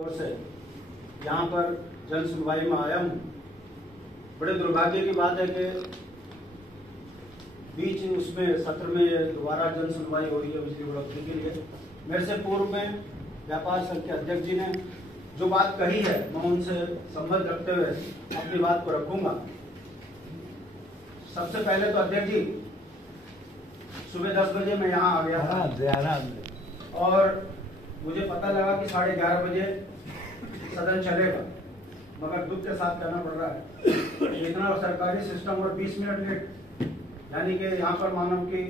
ओर से यहाँ पर जन सुनवाई में आया हूँ। बड़े दुर्भाग्य की बात है कि बीच उसमें सत्र में दोबारा जन सुनवाई हो रही है बिजली बढ़ोतरी के लिए। मेरे से पूर्व में व्यापार संघ के अध्यक्ष जी ने जो बात कही है मैं उनसे संबंध रखते हुए अपनी बात को रखूंगा। सबसे पहले तो अध्यक्ष जी, सुबह 10 बजे मैं यहाँ आ गया था और मुझे पता लगा कि 11:30 बजे सदन चलेगा, मगर दुख के साथ कहना पड़ रहा है इतना सरकारी सिस्टम और 20 मिनट लेट, यानी कि यहाँ पर मानव की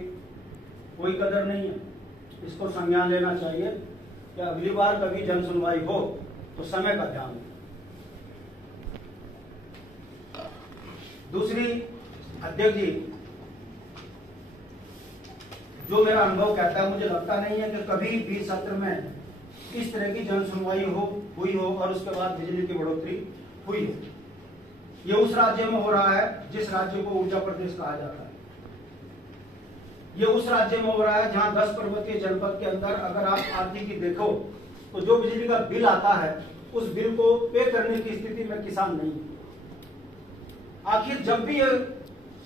कोई कदर नहीं है। इसको संज्ञान लेना चाहिए कि अगली बार कभी जन सुनवाई हो तो समय का ध्यान हो। दूसरी, अध्यक्ष जी, जो मेरा अनुभव कहता है, मुझे लगता नहीं है कि कभी भी सत्र में इस तरह की जन सुनवाई हुई हो और उसके बाद बिजली की बढ़ोतरी हुई हो। ये उस राज्य में हो रहा है जिस राज्य को ऊर्जा प्रदेश कहा जाता है। ये उस राज्य में हो रहा है जहां 10 पर्वतीय जनपद के अंदर अगर आप आर्थिकी देखो तो जो बिजली का बिल आता है उस बिल को पे करने की स्थिति में किसान नहीं है। आखिर जब भी ये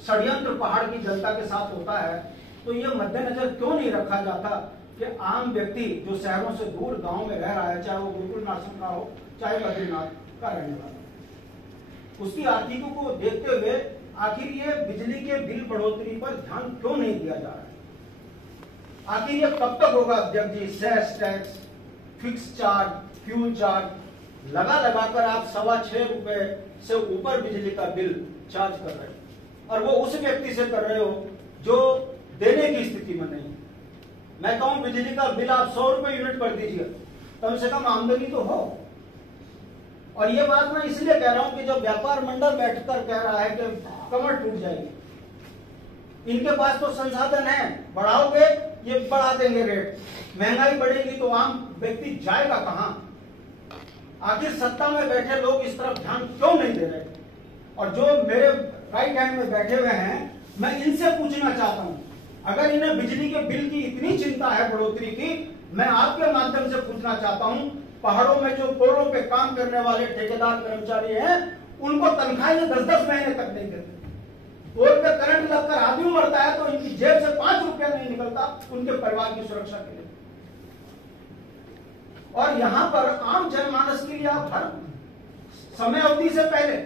षड्यंत्र पहाड़ की जनता के साथ होता है तो ये मद्देनजर क्यों नहीं रखा जाता कि आम व्यक्ति जो शहरों से दूर गांव में रह रहा है, चाहे वो गुरुकुल आश्रम का हो चाहे बद्रीनाथ का रहने वाला, उसकी आर्थिकी को देखते हुए आखिर ये बिजली के बिल बढ़ोतरी पर ध्यान क्यों नहीं दिया जा रहा है? आखिर ये कब तक होगा अध्यक्ष जी? Cess tax, fix charge, fuel charge लगा कर आप 6.25 रुपए से ऊपर बिजली का बिल चार्ज कर रहे हो और वो उस व्यक्ति से कर रहे हो जो देने की स्थिति में नहीं। मैं कहूं बिजली का बिल आप 100 रुपए यूनिट कर दीजिए, कम से कम आमदनी तो हो। और ये बात मैं इसलिए कह रहा हूं कि जब व्यापार मंडल बैठकर कह रहा है कि कमर टूट जाएगी, इनके पास तो संसाधन है, बढ़ाओगे ये बढ़ा देंगे रेट, महंगाई बढ़ेगी तो आम व्यक्ति जाएगा कहां? आखिर सत्ता में बैठे लोग इस तरफ ध्यान क्यों नहीं दे रहे? और जो मेरे राइट हैंड में बैठे हुए हैं, मैं इनसे पूछना चाहता हूं, अगर इन्हें बिजली के बिल की इतनी चिंता है बढ़ोतरी की, मैं आपके माध्यम से पूछना चाहता हूं, पहाड़ों में जो पोलों पे काम करने वाले ठेकेदार कर्मचारी हैं, उनको तनख्वाहें 10-10 महीने तक नहीं देते। पोल पे करंट लगकर आदमी मरता है तो इनकी जेब से 5 रुपया नहीं निकलता उनके परिवार की सुरक्षा के लिए। और यहां पर आम जनमानस के लिए आप हर समय अवधि से पहले,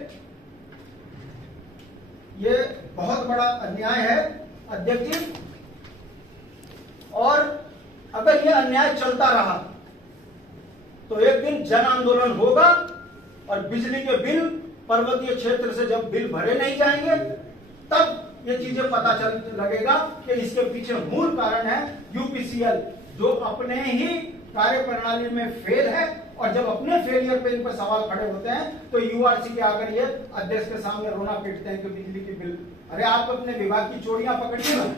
ये बहुत बड़ा अन्याय है अध्यक्ष जी। और अगर ये अन्याय चलता रहा तो एक दिन जन आंदोलन होगा और बिजली के बिल पर्वतीय क्षेत्र से जब बिल भरे नहीं जाएंगे तब ये चीजें पता चल लगेगा कि इसके पीछे मूल कारण है यूपीसीएल, जो अपने ही कार्य प्रणाली में फेल है। और जब अपने फेलियर पे इन पर सवाल खड़े होते हैं तो यूआरसी के आकर ये अध्यक्ष के सामने रोना पीटते हैं कि बिजली के बिल। अरे आप अपने विभाग की चोरियां पकड़िए ना,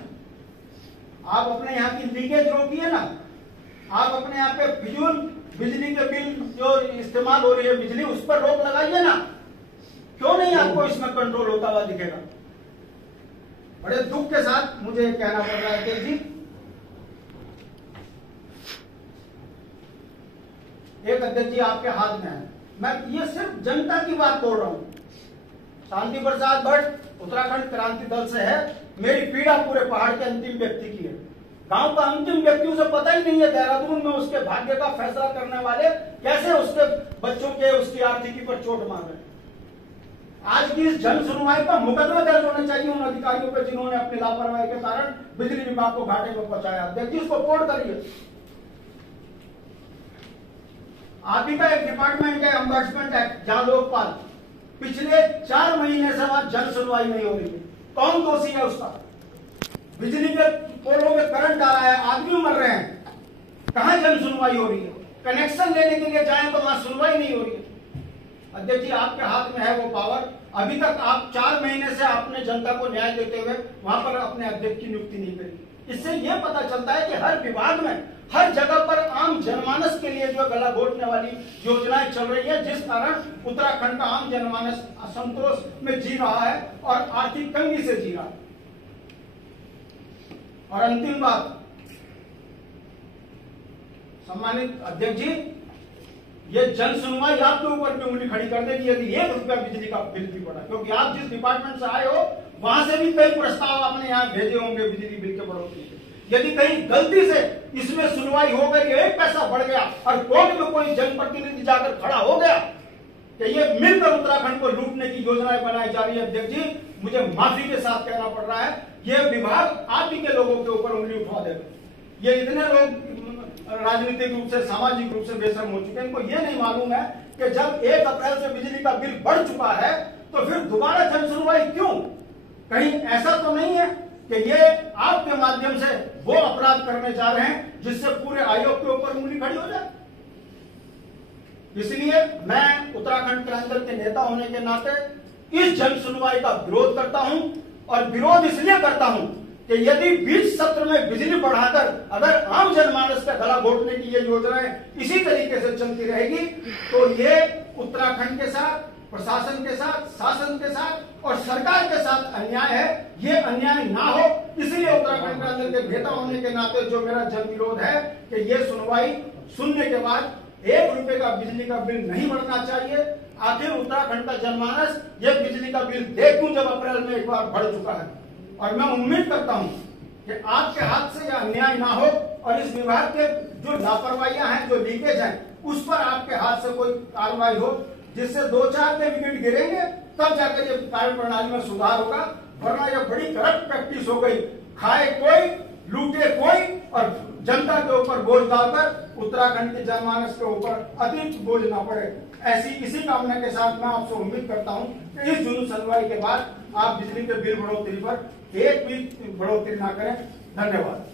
आप अपने यहाँ की लीकेज रोकिए ना, आप अपने यहाँ पे फिजूल बिजली के बिल जो इस्तेमाल हो रही है बिजली, उस पर रोक लगाइए ना। क्यों नहीं आपको इसमें कंट्रोल होता हुआ दिखेगा? बड़े दुख के साथ मुझे कहना पड़ रहा है कि जी, एक अध्यक्ष जी आपके हाथ में है, मैं ये सिर्फ जनता की बात बोल रहा हूं। शांति प्रसाद भट्ट उत्तराखंड क्रांति दल से है, मेरी पीड़ा पूरे पहाड़ के अंतिम व्यक्ति की है। गांव का अंतिम व्यक्ति, उसे पता ही नहीं है देहरादून में उसके भाग्य का फैसला करने वाले कैसे उसके बच्चों के उसकी आर्थिकी पर चोट मार रहे। आज की इस जन सुनवाई का मुकदमा दर्ज होना चाहिए उन अधिकारियों पर जिन्होंने अपनी लापरवाही के कारण बिजली विभाग को घाटे में पहुंचाया। अध्यक्ष जी, उसको कोड करिए। आप ही का एक डिपार्टमेंट है एम्बर्समेंट एक्ट, जहां लोकपाल, पिछले 4 महीने से वहां जन सुनवाई नहीं हो रही है। कौन दोषी है उसका? बिजली के पोलों में करंट आ रहा है, आदमी मर रहे हैं, कहां जन सुनवाई हो रही है? कनेक्शन लेने के लिए जाएं तो वहां सुनवाई नहीं हो रही है। अध्यक्ष जी, आपके हाथ में है वो पावर। अभी तक आप 4 महीने से आपने जनता को न्याय देते हुए वहां पर अपने अध्यक्ष की नियुक्ति नहीं करी। इससे यह पता चलता है कि हर विभाग में, हर जगह पर आम जनमानस के लिए जो गला घोटने वाली योजनाएं चल रही है, जिस कारण उत्तराखंड का आम जनमानस असंतोष में जी रहा है और आर्थिक तंगी से जी रहा है। और अंतिम बात, सम्मानित अध्यक्ष जी, ये जन सुनवाई आपके ऊपर भी उंगली खड़ी कर देगी यदि 1 रुपया बिजली का बिल भी पड़ा, क्योंकि आप जिस डिपार्टमेंट से आए हो वहां से भी कई प्रस्ताव आपने यहाँ भेजे होंगे बिजली बिल के बढ़ोतरी के। यदि कहीं गलती से इसमें सुनवाई हो गई, 1 पैसा बढ़ गया और कोर्ट में कोई जनप्रतिनिधि जाकर खड़ा हो गया कि ये मिलकर उत्तराखंड को लूटने की योजनाएं बनाई जा रही है, अध्यक्ष जी मुझे माफी के साथ कहना पड़ रहा है, ये विभाग आप ही के लोगों के ऊपर उंगली उठा देगा। ये इतने लोग राजनीतिक रूप से, सामाजिक रूप से बेशर्म हो चुके हैं, इनको ये नहीं मालूम है कि जब 1 अप्रैल से बिजली का बिल बढ़ चुका है तो फिर दोबारा जन सुनवाई क्यों? कहीं ऐसा तो नहीं है कि ये आपके माध्यम से वो अपराध करने जा रहे हैं जिससे पूरे आयोग के ऊपर उंगली खड़ी हो जाए? इसलिए मैं उत्तराखंड के अंदर के नेता होने के नाते इस जन सुनवाई का विरोध करता हूं, और विरोध इसलिए करता हूं कि यदि बीच सत्र में बिजली बढ़ाकर अगर आम जनमानस का गला घोटने की ये योजनाएं इसी तरीके से चलती रहेगी तो ये उत्तराखंड के साथ, प्रशासन के साथ, शासन के साथ और सरकार के साथ अन्याय है। ये अन्याय ना हो, इसलिए उत्तराखंड के अंदर के नेता होने के नाते जो मेरा जन विरोध है कि ये सुनवाई सुनने के बाद 1 रुपए का बिजली का बिल नहीं बढ़ना चाहिए। आखिर उत्तराखंड का जनमानस ये बिजली का बिल दे क्यों जब अप्रैल में एक बार बढ़ चुका है? और मैं उम्मीद करता हूं कि आपके हाथ से यह अन्याय ना हो और इस विभाग के जो लापरवाहियां हैं, जो लीकेज हैं, उस पर आपके हाथ से कोई कार्रवाई हो जिससे 2-4 के विकेट गिरेंगे तब जाकर ये कार्य प्रणाली में सुधार होगा, वरना यह बड़ी करप्ट प्रैक्टिस हो गई। खाए कोई, लूटे कोई और जनता के ऊपर बोझ डालकर उत्तराखंड के जनमानस के ऊपर अतिरिक्त बोझ ना पड़े। इसी कामना के साथ मैं आपसे उम्मीद करता हूं कि इस जन सुनवाई के बाद आप बिजली के बिल बढ़ोतरी पर एक भी बढ़ोतरी ना करें। धन्यवाद।